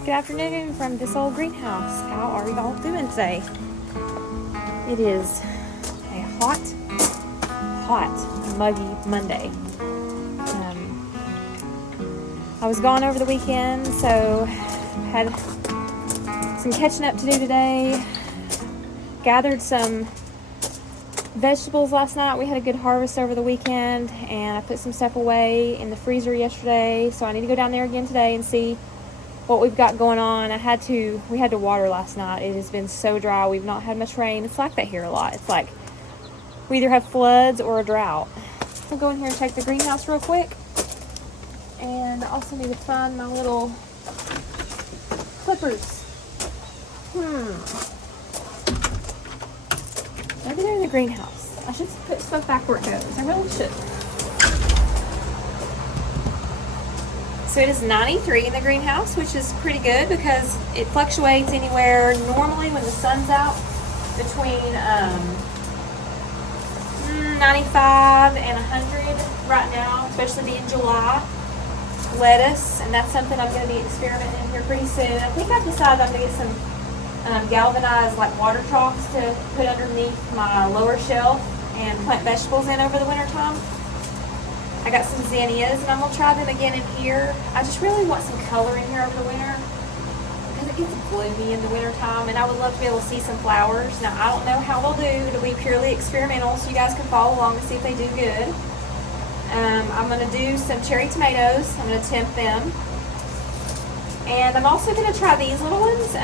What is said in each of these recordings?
Good afternoon from this old greenhouse. How are y'all doing today? It is a hot, muggy Monday. I was gone over the weekend, so had some catching up to do today. Gathered some vegetables last night. We had a good harvest over the weekend, and I put some stuff away in the freezer yesterday, so I need to go down there again today and see what we've got going on. We had to water last night. It has been so dry. We've not had much rain. It's like that here a lot. It's like we either have floods or a drought. I'll go in here and check the greenhouse real quick. And I also need to find my little clippers. Maybe they're in the greenhouse. I should put stuff back where it goes. I really should. So it is 93 in the greenhouse, which is pretty good because it fluctuates anywhere normally when the sun's out between 95 and 100 right now, especially being July. Lettuce, and that's something I'm going to be experimenting here pretty soon. I think I've decided I'm going to get some galvanized like water troughs to put underneath my lower shelf and plant vegetables in over the winter time. I got some zinnias and I'm going to try them again in here. I just really want some color in here over the winter because it gets gloomy in the winter time, and I would love to be able to see some flowers. Now I don't know how they'll do. It'll be purely experimental, so you guys can follow along and see if they do good. I'm going to do some cherry tomatoes. I'm going to tempt them. And I'm also going to try these little ones.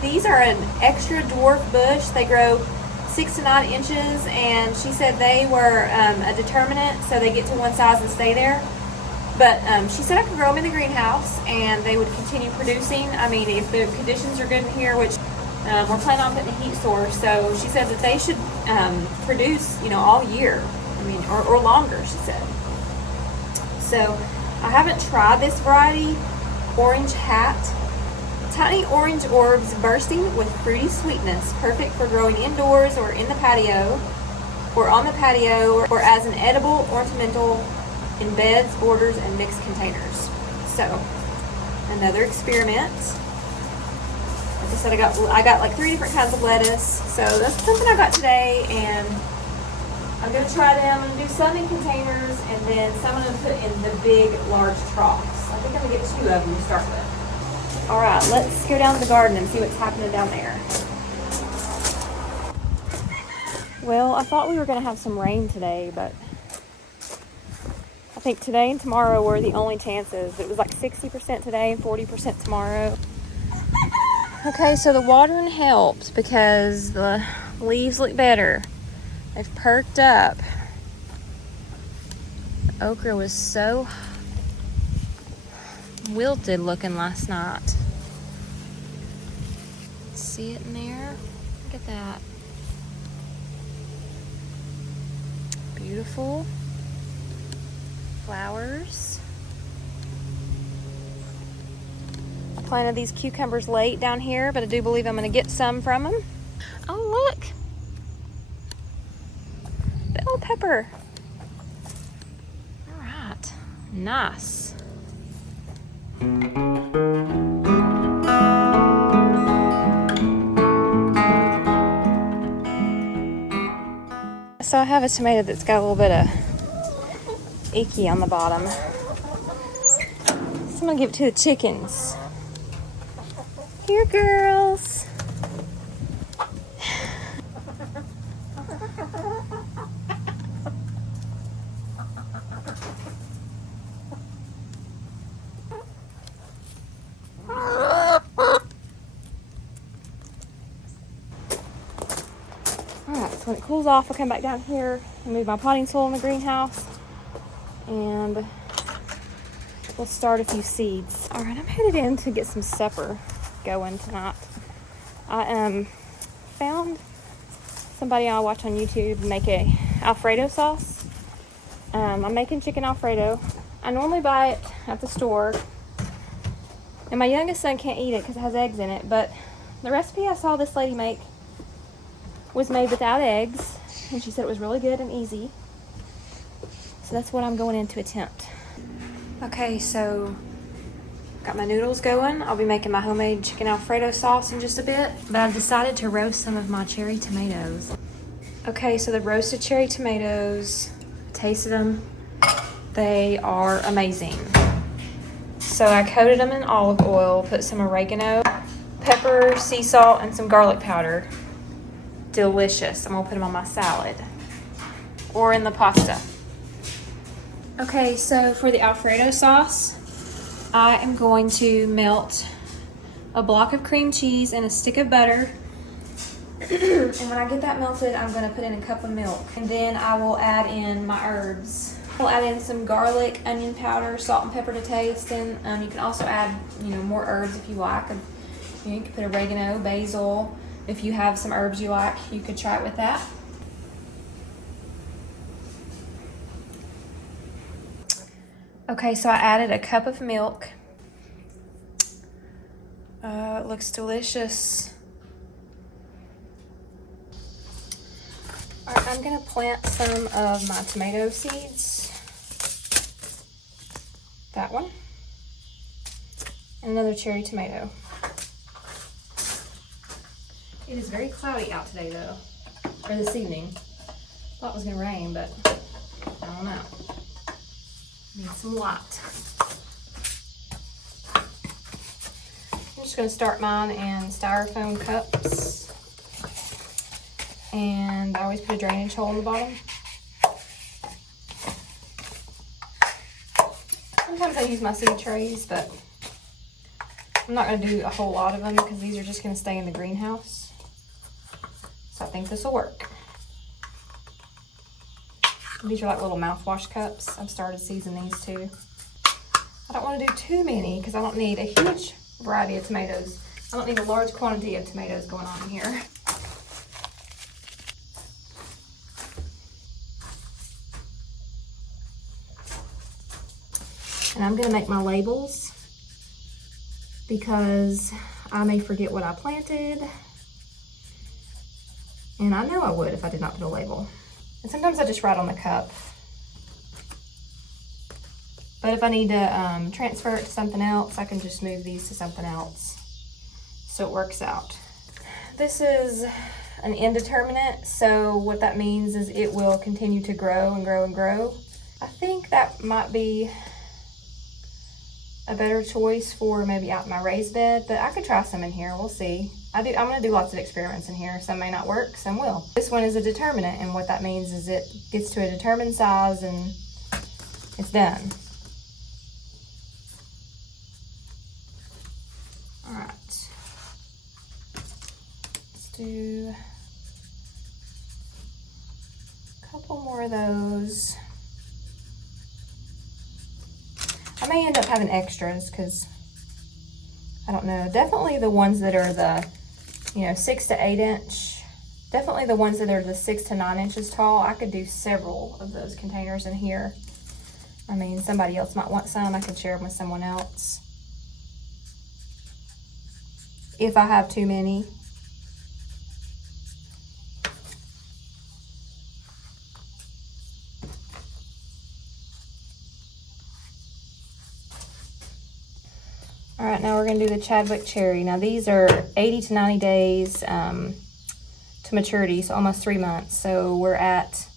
These are an extra dwarf bush. They grow 6 to 9 inches, and she said they were a determinant, so they get to one size and stay there. But she said I could grow them in the greenhouse, and they would continue producing. I mean, if the conditions are good in here, which we're planning on putting a heat source, so she said that they should produce, all year. I mean, or longer, she said. So I haven't tried this variety, Orange Hat. Tiny orange orbs bursting with fruity sweetness, perfect for growing indoors or in the patio, or on the patio, or as an edible ornamental in beds, borders, and mixed containers. So, another experiment. Like I said, I got like 3 different kinds of lettuce. So that's something I got today, and I'm going to try them. I'm going to do some in containers, and then some I'm going to put in the big, large troughs. I think I'm going to get 2 of them to start with. All right, let's go down to the garden and see what's happening down there. Well, I thought we were going to have some rain today, but I think today and tomorrow were the only chances. It was like 60% today and 40% tomorrow. Okay, so the watering helped because the leaves look better. They've perked up. The okra was so wilted looking last night. See it in there? Look at that. Beautiful flowers. I planted these cucumbers late down here, but I do believe I'm going to get some from them. Oh, look. Bell pepper. All right. Nice. So I have a tomato that's got a little bit of icky on the bottom. So I'm gonna give it to the chickens. Here, girls. Alright, so when it cools off, I'll come back down here and move my potting soil in the greenhouse, and we'll start a few seeds. Alright, I'm headed in to get some supper going tonight. I found somebody I watch on YouTube make a Alfredo sauce. I'm making chicken Alfredo. I normally buy it at the store, and my youngest son can't eat it because it has eggs in it, but the recipe I saw this lady make was made without eggs, and she said it was really good and easy. So that's what I'm going in to attempt. Okay, so Got my noodles going. I'll be making my homemade chicken Alfredo sauce in just a bit. But I've decided to roast some of my cherry tomatoes. Okay, so the roasted cherry tomatoes, tasted them. They are amazing. So I coated them in olive oil, put some oregano, pepper, sea salt, and some garlic powder. Delicious. I'm gonna put them on my salad or in the pasta. Okay, so for the Alfredo sauce, I am going to melt a block of cream cheese and a stick of butter. And when I get that melted, I'm gonna put in a cup of milk. And then I will add in my herbs. I'll add in some garlic, onion powder, salt and pepper to taste. And you can also add, more herbs if you like. You can put oregano, basil. If you have some herbs you like, you could try it with that. Okay, so I added a cup of milk. It looks delicious. All right, I'm gonna plant some of my tomato seeds. That one. And another cherry tomato. It is very cloudy out today though, or this evening. Thought it was gonna rain, but I don't know. Need some light. I'm just gonna start mine in styrofoam cups. And I always put a drainage hole in the bottom. Sometimes I use my seed trays, but I'm not gonna do a whole lot of them because these are just gonna stay in the greenhouse. So I think this will work. These are like little mouthwash cups. I've started seasoning these too. I don't want to do too many because I don't need a huge variety of tomatoes. I don't need a large quantity of tomatoes going on in here. And I'm gonna make my labels because I may forget what I planted. And I know I would if I did not put a label. And sometimes I just write on the cup. But if I need to transfer it to something else, I can just move these to something else. So it works out. This is an indeterminate, so what that means is it will continue to grow and grow and grow. I think that might be a better choice for maybe out in my raised bed, but I could try some in here, we'll see. I'm gonna do lots of experiments in here. Some may not work, some will. This one is a determinate, and what that means is it gets to a determined size and it's done. All right, let's do a couple more of those. I may end up having extras because I don't know. Definitely the ones that are the 6 to 8 inch. Definitely the ones that are the 6 to 9 inches tall. I could do several of those containers in here. I mean, somebody else might want some. I could share them with someone else. If I have too many. All right, now we're gonna do the Chadwick Cherry. Now these are 80 to 90 days to maturity, so almost 3 months. So we're at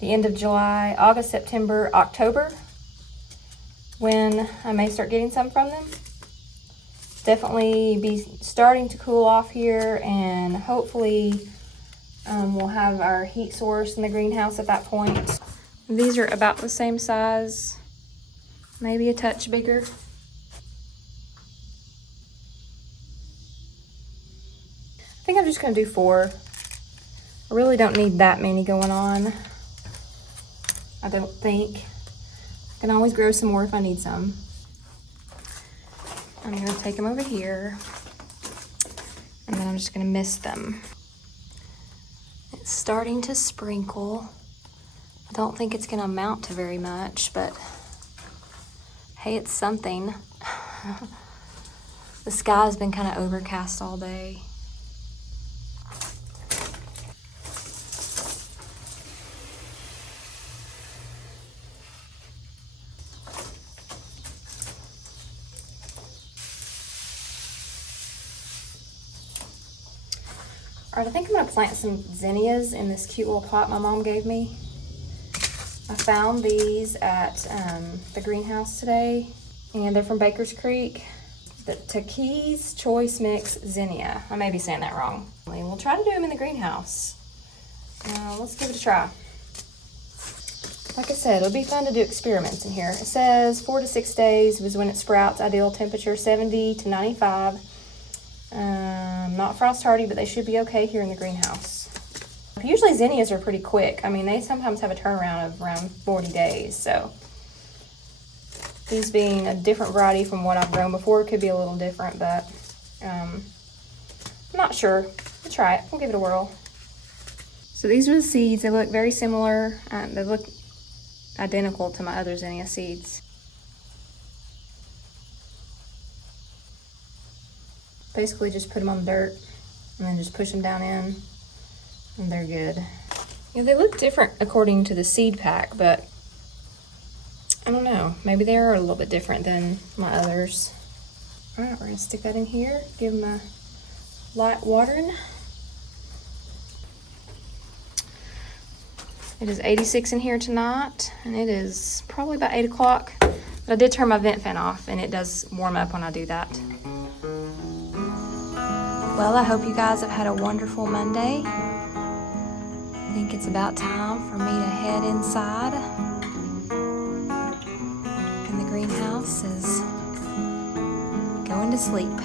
the end of July, August, September, October, when I may start getting some from them. Definitely be starting to cool off here, and hopefully we'll have our heat source in the greenhouse at that point. These are about the same size, maybe a touch bigger. I think I'm just gonna do 4. I really don't need that many going on. I don't think. I can always grow some more if I need some. I'm gonna take them over here, and then I'm just gonna mist them. It's starting to sprinkle. I don't think it's gonna amount to very much, but hey, it's something. The sky's been kind of overcast all day. Alright, I think I'm going to plant some zinnias in this cute little pot my mom gave me. I found these at the greenhouse today, and they're from Baker's Creek. The Taki's Choice Mix Zinnia. I may be saying that wrong. We'll try to do them in the greenhouse. Let's give it a try. Like I said, it'll be fun to do experiments in here. It says 4 to 6 days was when it sprouts. Ideal temperature 70 to 95. Not frost hardy, but they should be okay here in the greenhouse. Usually zinnias are pretty quick. I mean, they sometimes have a turnaround of around 40 days. So these being a different variety from what I've grown before, could be a little different, but I'm not sure. We'll try it. We'll give it a whirl. So these are the seeds. They look very similar. They look identical to my other zinnia seeds. Basically just put them on the dirt and then just push them down in, and they're good. Yeah, they look different according to the seed pack, but I don't know. Maybe they are a little bit different than my others. All right, we're gonna stick that in here, give them a light watering. It is 86 in here tonight, and it is probably about 8 o'clock. But I did turn my vent fan off, and it does warm up when I do that. Well, I hope you guys have had a wonderful Monday. I think it's about time for me to head inside. And the greenhouse is going to sleep.